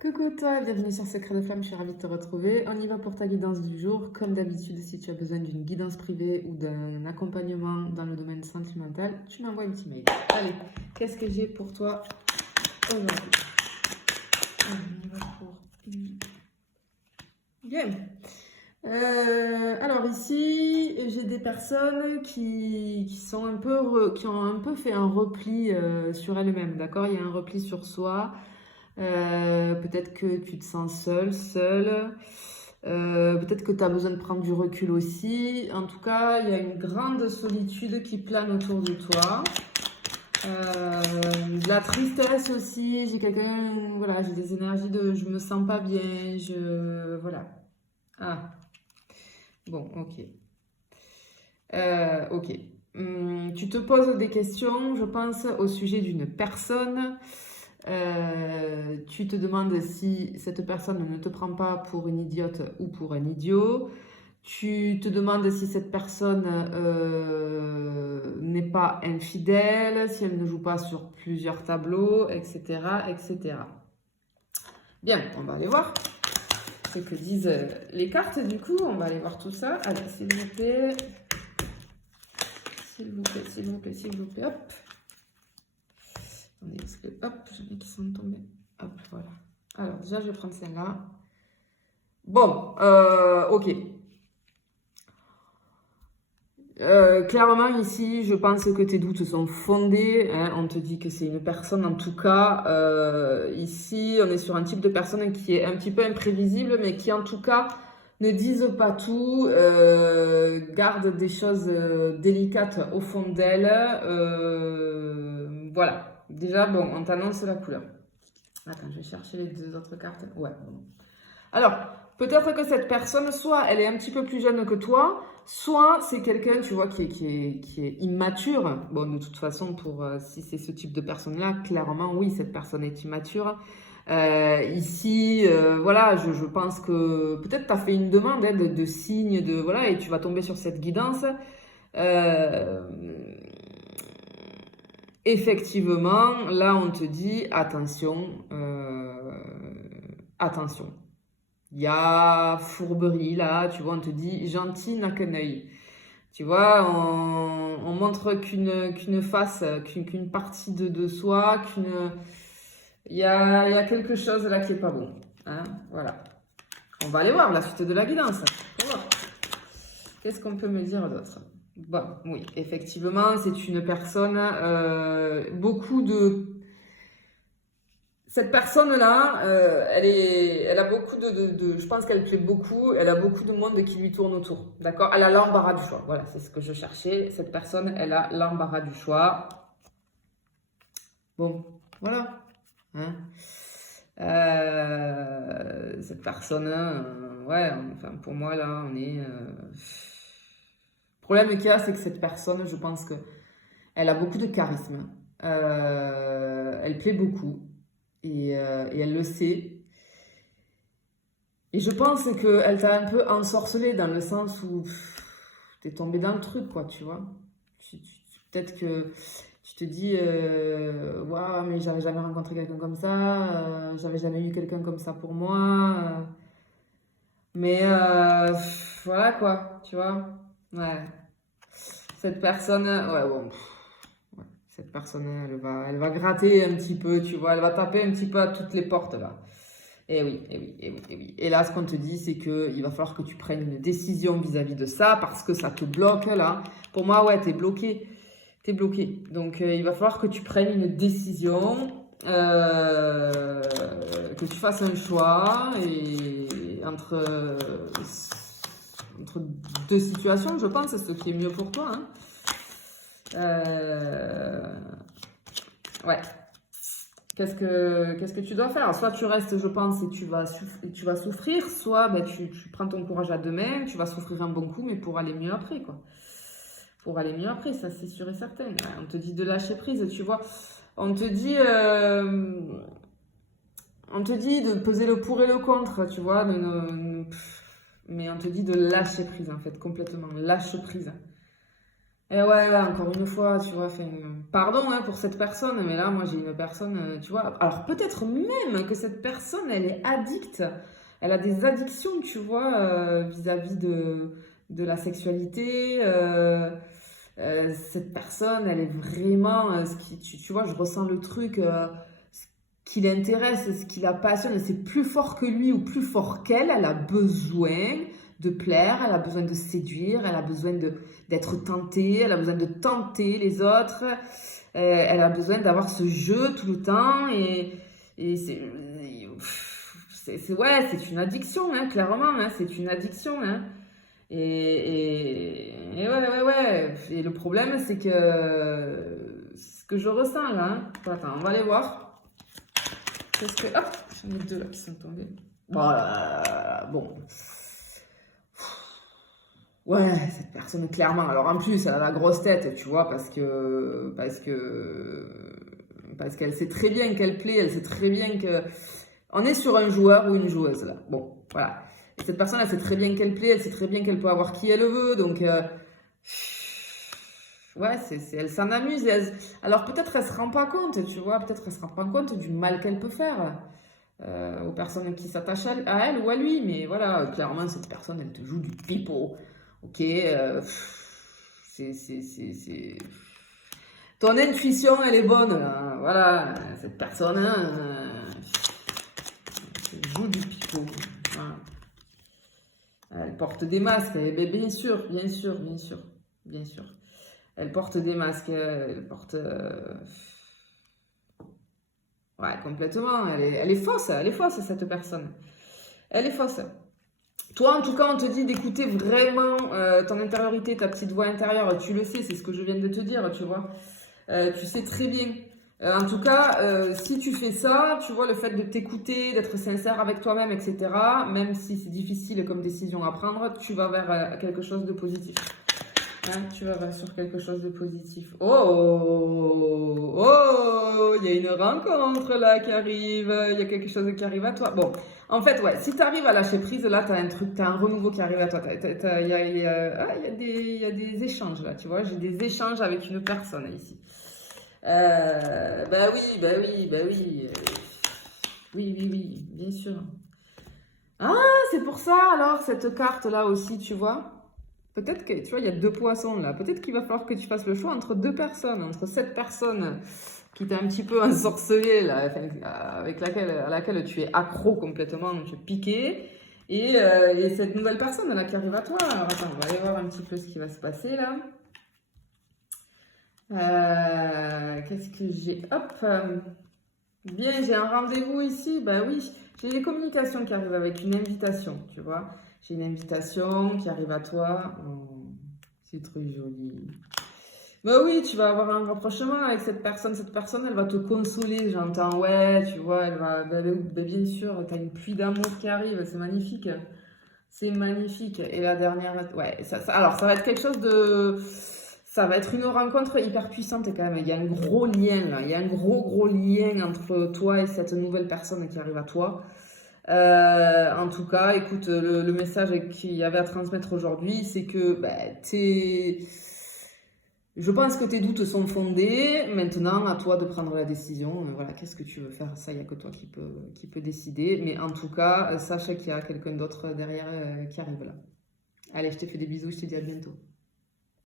Coucou toi, bienvenue sur Secret de Flamme, je suis ravie de te retrouver. On y va pour ta guidance du jour. Comme d'habitude, si tu as besoin d'une guidance privée ou d'un accompagnement dans le domaine sentimental, tu m'envoies un petit mail. Allez, qu'est-ce que j'ai pour toi aujourd'hui? On y va pour... Bien. Alors ici, j'ai des personnes qui sont qui ont un peu fait un repli sur elles-mêmes, d'accord? Il y a un repli sur soi. Peut-être que tu te sens seul. Peut-être que tu as besoin de prendre du recul aussi. En tout cas, il y a une grande solitude qui plane autour de toi. De la tristesse aussi. J'ai voilà, j'ai des énergies de je me sens pas bien. Voilà. Ah, bon, ok. Ok. Tu te poses des questions, je pense, au sujet d'une personne. Tu te demandes si cette personne ne te prend pas pour une idiote ou pour un idiot. Tu te demandes si cette personne n'est pas infidèle, si elle ne joue pas sur plusieurs tableaux, etc., etc. Bien, on va aller voir ce que disent les cartes. Du coup, on va aller voir tout ça. Allez, s'il vous plaît. S'il vous plaît, s'il vous plaît, s'il vous plaît. Hop. Attendez, parce que, hop, j'en ai qui sont tombés. Hop, voilà. Alors, déjà, je vais prendre celle-là. Bon, ok. Clairement, ici, je pense que tes doutes sont fondés. Hein. On te dit que c'est une personne, en tout cas. Ici, on est sur un type de personne qui est un petit peu imprévisible, mais qui, en tout cas, ne disent pas tout, garde des choses délicates au fond d'elle. Voilà. Déjà, bon, on t'annonce la couleur. Attends, je vais chercher les deux autres cartes. Ouais, bon. Alors, peut-être que cette personne, soit elle est un petit peu plus jeune que toi, soit c'est quelqu'un, tu vois, qui est immature. Bon, de toute façon, si c'est ce type de personne-là, clairement, oui, cette personne est immature. Ici, voilà, je pense que peut-être tu as fait une demande hein, de signes, voilà, et tu vas tomber sur cette guidance. Effectivement, là, on te dit attention, attention. Il y a fourberie là, tu vois, on te dit gentil n'a qu'un œil. Tu vois, on montre qu'une face, qu'une partie de soi, il y a quelque chose là qui est pas bon. Hein, voilà. On va aller voir la suite de la guidance. On va voir. Qu'est-ce qu'on peut me dire d'autre? Bon, oui, effectivement, c'est une personne, cette personne-là, elle a beaucoup je pense qu'elle plaît beaucoup, elle a beaucoup de monde qui lui tourne autour, d'accord? Elle a l'embarras du choix, voilà, c'est ce que je cherchais. Cette personne, elle a l'embarras du choix. Bon, voilà. Hein? Cette personne, ouais, enfin, pour moi, là, on est... Le problème qu'il y a, c'est que cette personne, je pense que elle a beaucoup de charisme. Elle plaît beaucoup. Et elle le sait. Et je pense qu'elle t'a un peu ensorcelé dans le sens où t'es tombé dans le truc, quoi, tu vois. Peut-être que tu te dis, waouh, mais j'avais jamais rencontré quelqu'un comme ça, j'avais jamais eu quelqu'un comme ça pour moi. Mais voilà, quoi, tu vois. Ouais. Cette personne, ouais, bon. Ouais. Cette personne, elle va gratter un petit peu, tu vois. Elle va taper un petit peu à toutes les portes, là. Et oui, et oui, et oui, et oui. Et là, ce qu'on te dit, c'est qu'il va falloir que tu prennes une décision vis-à-vis de ça parce que ça te bloque là. Pour moi, ouais, t'es bloqué. T'es bloqué. Donc, il va falloir que tu prennes une décision, que tu fasses un choix et entre deux situations, je pense, c'est ce qui est mieux pour toi. Hein. Ouais. Qu'est-ce que tu dois faire? Soit tu restes, je pense, et tu vas souffrir, soit ben, tu prends ton courage à deux mains, tu vas souffrir un bon coup, mais pour aller mieux après, quoi. Pour aller mieux après, ça c'est sûr et certain. On te dit de lâcher prise, tu vois. On te dit, de peser le pour et le contre, tu vois. Mais on te dit de lâcher prise, en fait, complètement. Lâche prise. Et ouais, encore une fois, tu vois, enfin, pardon hein, pour cette personne, mais là, moi, j'ai une personne, tu vois. Alors, peut-être même que cette personne, elle est addicte. Elle a des addictions, tu vois, vis-à-vis de la sexualité. Cette personne, elle est vraiment, tu vois, je ressens le truc, ce qui l'intéresse, ce qui la passionne, c'est plus fort que lui ou plus fort qu'elle. Elle a besoin de plaire, elle a besoin de séduire, elle a besoin d'être tentée, elle a besoin de tenter les autres, elle a besoin d'avoir ce jeu tout le temps et ouais, c'est une addiction, hein, clairement, hein, c'est une addiction, hein. Et ouais, ouais, ouais. Et le problème, c'est que ce que je ressens là, hein. Attends, on va aller voir. Parce que, hop, j'en ai deux là qui sont tombés. Voilà, bon. Ouais, cette personne, clairement. Alors en plus, elle a la grosse tête, tu vois, parce qu'elle sait très bien qu'elle plaît, elle sait très bien que. On est sur un joueur ou une joueuse là. Bon, voilà. Et cette personne, elle sait très bien qu'elle plaît, elle sait très bien qu'elle peut avoir qui elle veut, donc. Ouais, elle s'en amuse. Alors peut-être elle se rend pas compte, tu vois, peut-être elle se rend pas compte du mal qu'elle peut faire aux personnes qui s'attachent à elle ou à lui. Mais voilà, clairement, cette personne, elle te joue du pipeau. Ok, c'est. Ton intuition, elle est bonne, là. Voilà, cette personne, hein, elle joue du pipeau. Voilà. Elle porte des masques, bien sûr, bien sûr, bien sûr, bien sûr. Elle porte des masques, elle porte. Ouais, complètement. Elle est fausse, cette personne. Elle est fausse. Toi, en tout cas, on te dit d'écouter vraiment ton intériorité, ta petite voix intérieure. Tu le sais, c'est ce que je viens de te dire, tu vois. Tu sais très bien. En tout cas, si tu fais ça, tu vois, le fait de t'écouter, d'être sincère avec toi-même, etc., même si c'est difficile comme décision à prendre, tu vas vers quelque chose de positif. Hein, tu vas sur quelque chose de positif. Oh, oh, il y a une rencontre là qui arrive, il y a quelque chose qui arrive à toi. Bon, en fait, ouais, si tu arrives à lâcher prise, là, tu as un truc, tu as un renouveau qui arrive à toi. Il y a des échanges là, tu vois, j'ai des échanges avec une personne ici. Bah oui, bah oui, bah oui. Oui, oui, oui, bien sûr. Ah, c'est pour ça alors, cette carte là aussi, tu vois. Peut-être que, tu vois, il y a deux poissons là. Peut-être qu'il va falloir que tu fasses le choix entre deux personnes, entre cette personne qui t'a un petit peu ensorcelé, là, enfin, à laquelle tu es accro complètement, tu es piqué, et cette nouvelle personne là qui arrive à toi. Alors attends, on va aller voir un petit peu ce qui va se passer là. Qu'est-ce que j'ai? Hop, bien, j'ai un rendez-vous ici. Bah oui, j'ai les communications qui arrivent avec une invitation, tu vois. J'ai une invitation qui arrive à toi. Oh, c'est trop joli. Bah oui, tu vas avoir un rapprochement avec cette personne. Cette personne, elle va te consoler, j'entends. Ouais, tu vois, elle va. Bah, bien sûr, t'as une pluie d'amour qui arrive, c'est magnifique. C'est magnifique. Et la dernière, ouais, alors ça va être quelque chose de. Ça va être une rencontre hyper puissante quand même. Il y a un gros lien là. Il y a un gros lien entre toi et cette nouvelle personne qui arrive à toi. En tout cas, écoute, le message qu'il y avait à transmettre aujourd'hui, c'est que bah, je pense que tes doutes sont fondés. Maintenant, à toi de prendre la décision. Voilà, qu'est-ce que tu veux faire? Ça, il n'y a que toi qui peut décider. Mais en tout cas, sache qu'il y a quelqu'un d'autre derrière qui arrive là. Allez, je te fais des bisous, je te dis à bientôt.